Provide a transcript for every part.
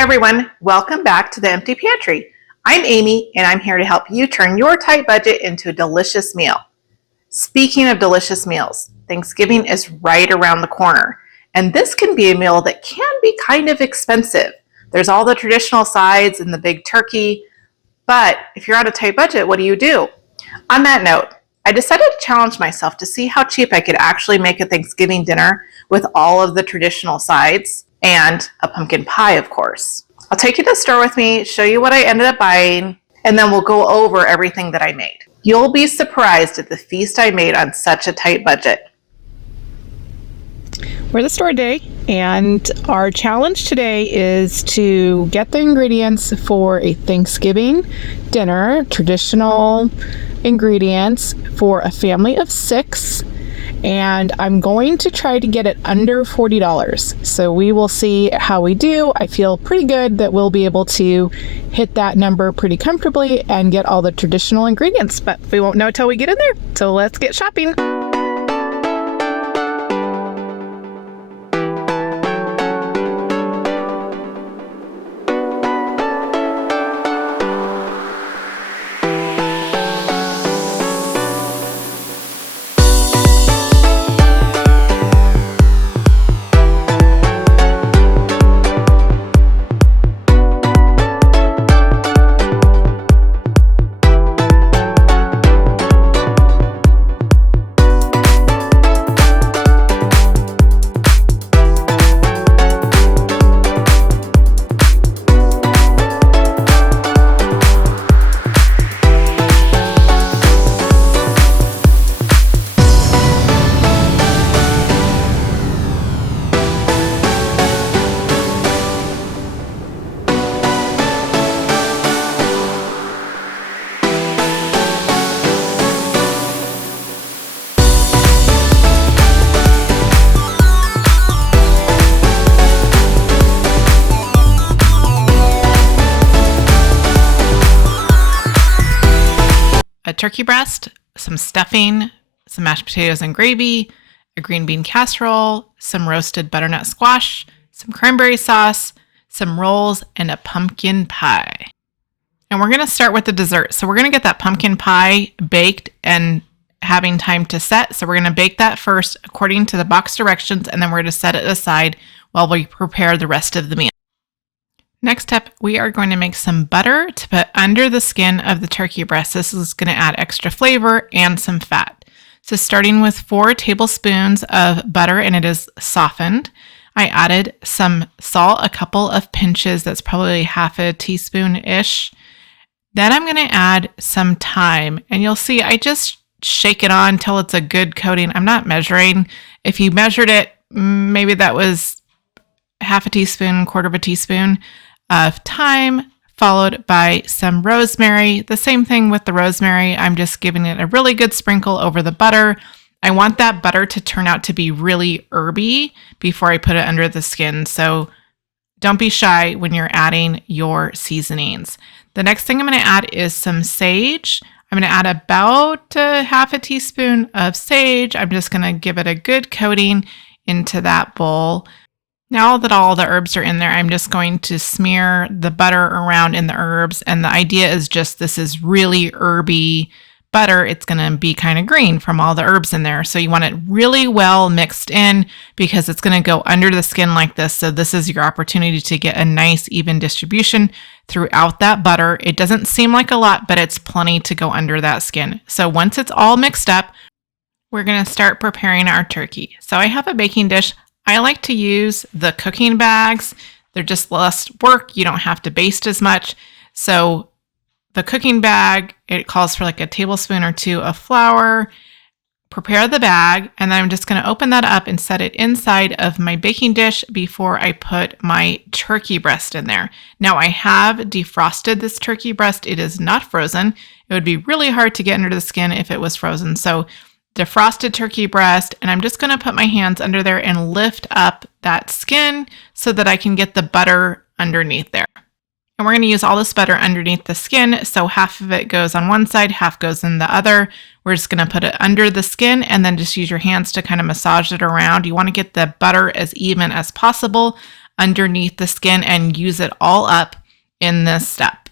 Hey everyone, welcome back to the Empty Pantry. I'm Amy and I'm here to help you turn your tight budget into a delicious meal. Speaking of delicious meals, Thanksgiving is right around the corner, and this can be a meal that can be kind of expensive. There's all the traditional sides and the big turkey, but if you're on a tight budget, what do you do? On that note, I decided to challenge myself to see how cheap I could actually make a Thanksgiving dinner with all of the traditional sides and a pumpkin pie, of course. I'll take you to the store with me, show you what I ended up buying, and then we'll go over everything that I made. You'll be surprised at the feast I made on such a tight budget. We're at the store today, and our challenge today is to get the ingredients for a Thanksgiving dinner, traditional ingredients for a family of 6, and I'm going to try to get it under $40. So we will see how we do. I feel pretty good that we'll be able to hit that number pretty comfortably and get all the traditional ingredients, but we won't know until we get in there. So let's get shopping. A turkey breast, some stuffing, some mashed potatoes and gravy, a green bean casserole, some roasted butternut squash, some cranberry sauce, some rolls, and a pumpkin pie. And we're going to start with the dessert. So we're going to get that pumpkin pie baked and having time to set. So we're going to bake that first according to the box directions, and then we're going to set it aside while we prepare the rest of the meal. Next up, we are going to make some butter to put under the skin of the turkey breast. This is going to add extra flavor and some fat. So starting with 4 tablespoons of butter, and it is softened. I added some salt, a couple of pinches, that's probably half a teaspoon-ish. Then I'm going to add some thyme, and you'll see I just shake it on until it's a good coating. I'm not measuring. If you measured it, maybe that was half a teaspoon, quarter of a teaspoon of thyme, followed by some rosemary. The same thing with the rosemary. I'm just giving it a really good sprinkle over the butter. I want that butter to turn out to be really herby before I put it under the skin. So don't be shy when you're adding your seasonings. The next thing I'm going to add is some sage. I'm going to add about half a teaspoon of sage. I'm just going to give it a good coating into that bowl. Now that all the herbs are in there, I'm just going to smear the butter around in the herbs. And the idea is just this is really herby butter. It's going to be kind of green from all the herbs in there. So you want it really well mixed in because it's going to go under the skin like this. So this is your opportunity to get a nice even distribution throughout that butter. It doesn't seem like a lot, but it's plenty to go under that skin. So once it's all mixed up, we're going to start preparing our turkey. So I have a baking dish. I like to use the cooking bags. They're just less work. You don't have to baste as much. So the cooking bag, it calls for like a tablespoon or 2 of flour. Prepare the bag, and then I'm just going to open that up and set it inside of my baking dish before I put my turkey breast in there. Now I have defrosted this turkey breast. It is not frozen. It would be really hard to get under the skin if it was frozen. So defrosted turkey breast, and I'm just going to put my hands under there and lift up that skin so that I can get the butter underneath there. And we're going to use all this butter underneath the skin, so half of it goes on one side, half goes in the other. We're just going to put it under the skin and then just use your hands to kind of massage it around. You want to get the butter as even as possible underneath the skin and use it all up in this step.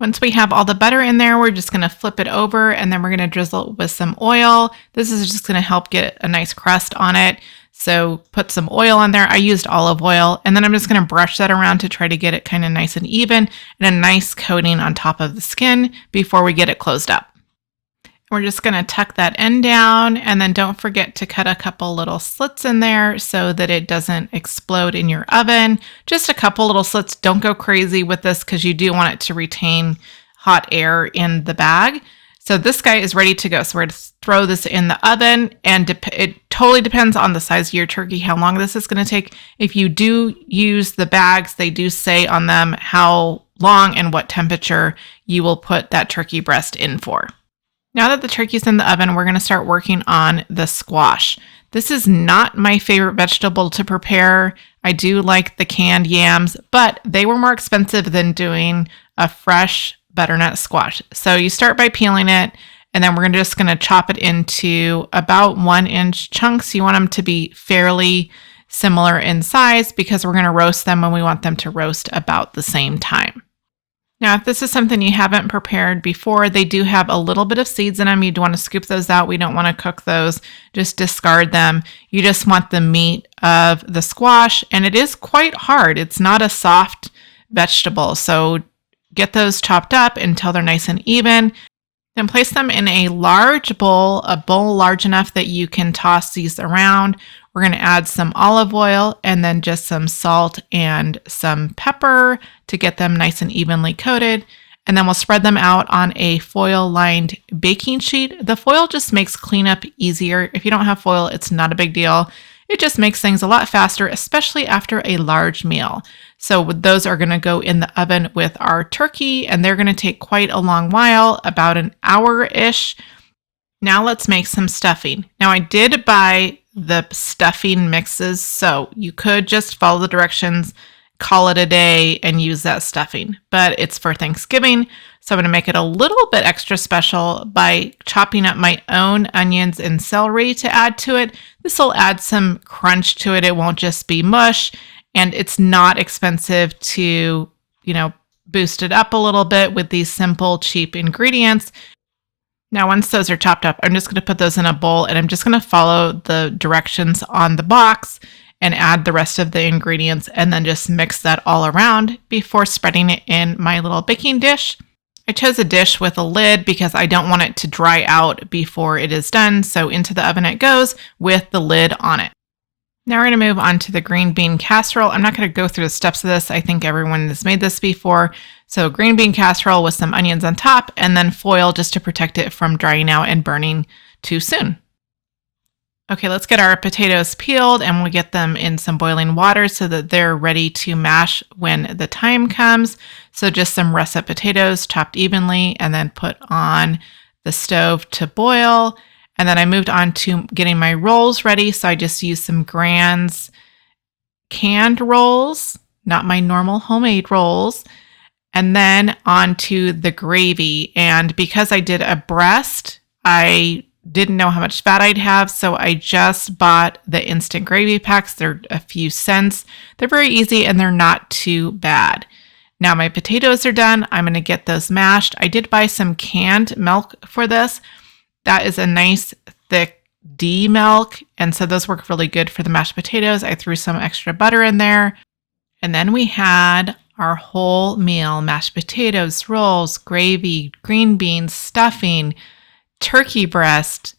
Once we have all the butter in there, we're just going to flip it over and then we're going to drizzle it with some oil. This is just going to help get a nice crust on it. So put some oil on there. I used olive oil, and then I'm just going to brush that around to try to get it kind of nice and even and a nice coating on top of the skin before we get it closed up. We're just going to tuck that end down, and then don't forget to cut a couple little slits in there so that it doesn't explode in your oven. Just a couple little slits. Don't go crazy with this because you do want it to retain hot air in the bag. So this guy is ready to go. So we're going to throw this in the oven, and it totally depends on the size of your turkey, how long this is going to take. If you do use the bags, they do say on them how long and what temperature you will put that turkey breast in for. Now that the turkey's in the oven, we're going to start working on the squash. This is not my favorite vegetable to prepare. I do like the canned yams, but they were more expensive than doing a fresh butternut squash. So you start by peeling it, and then we're just going to chop it into about 1-inch chunks. You want them to be fairly similar in size because we're going to roast them when we want them to roast about the same time. Now, if this is something you haven't prepared before, they do have a little bit of seeds in them. You'd want to scoop those out. We don't want to cook those. Just discard them. You just want the meat of the squash, and it is quite hard. It's not a soft vegetable. So get those chopped up until they're nice and even. Then place them in a large bowl, a bowl large enough that you can toss these around. We're going to add some olive oil and then just some salt and some pepper to get them nice and evenly coated. And then we'll spread them out on a foil-lined baking sheet. The foil just makes cleanup easier. If you don't have foil, it's not a big deal. It just makes things a lot faster, especially after a large meal. So those are going to go in the oven with our turkey, and they're going to take quite a long while, about an hour-ish. Now let's make some stuffing. Now I did buy the stuffing mixes, so you could just follow the directions, call it a day, and use that stuffing. But it's for Thanksgiving, so I'm going to make it a little bit extra special by chopping up my own onions and celery to add to it. This will add some crunch to it. It won't just be mush, and it's not expensive to, boost it up a little bit with these simple, cheap ingredients. Now, once those are chopped up, I'm just going to put those in a bowl, and I'm just going to follow the directions on the box and add the rest of the ingredients, and then just mix that all around before spreading it in my little baking dish. I chose a dish with a lid because I don't want it to dry out before it is done, so into the oven it goes with the lid on it. Now we're going to move on to the green bean casserole. I'm not going to go through the steps of this. I think everyone has made this before. So green bean casserole with some onions on top, and then foil just to protect it from drying out and burning too soon. Okay, let's get our potatoes peeled, and we'll get them in some boiling water so that they're ready to mash when the time comes. So just some russet potatoes chopped evenly and then put on the stove to boil. And then I moved on to getting my rolls ready. So I just used some Grand's canned rolls, not my normal homemade rolls. And then onto the gravy. And because I did a breast, I didn't know how much fat I'd have. So I just bought the instant gravy packs. They're a few cents. They're very easy and they're not too bad. Now my potatoes are done. I'm going to get those mashed. I did buy some canned milk for this. That is a nice thick D milk. And so those work really good for the mashed potatoes. I threw some extra butter in there. And then we had our whole meal: mashed potatoes, rolls, gravy, green beans, stuffing, turkey breast,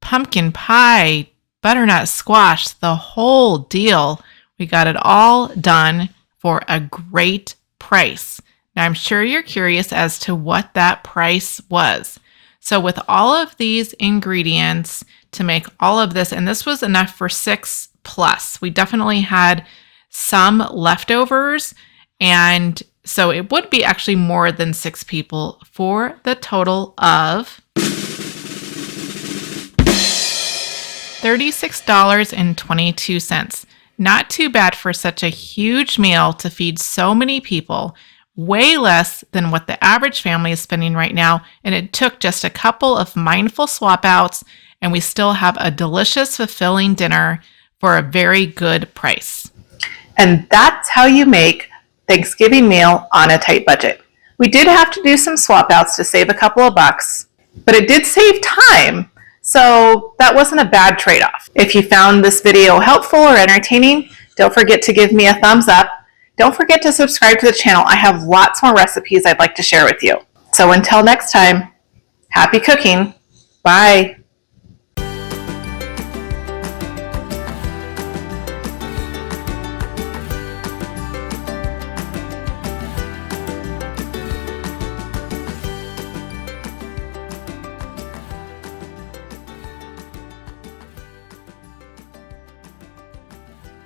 pumpkin pie, butternut squash, the whole deal. We got it all done for a great price. Now, I'm sure you're curious as to what that price was. So with all of these ingredients to make all of this, and this was enough for 6+. We definitely had some leftovers, and so it would be actually more than 6 people for the total of $36.22. Not too bad for such a huge meal to feed so many people. Way less than what the average family is spending right now. And it took just a couple of mindful swap outs, and we still have a delicious, fulfilling dinner for a very good price. And that's how you make Thanksgiving meal on a tight budget. We did have to do some swap outs to save a couple of bucks, but it did save time. So that wasn't a bad trade-off. If you found this video helpful or entertaining, don't forget to give me a thumbs up. Don't forget to subscribe to the channel. I have lots more recipes I'd like to share with you. So until next time, happy cooking. Bye.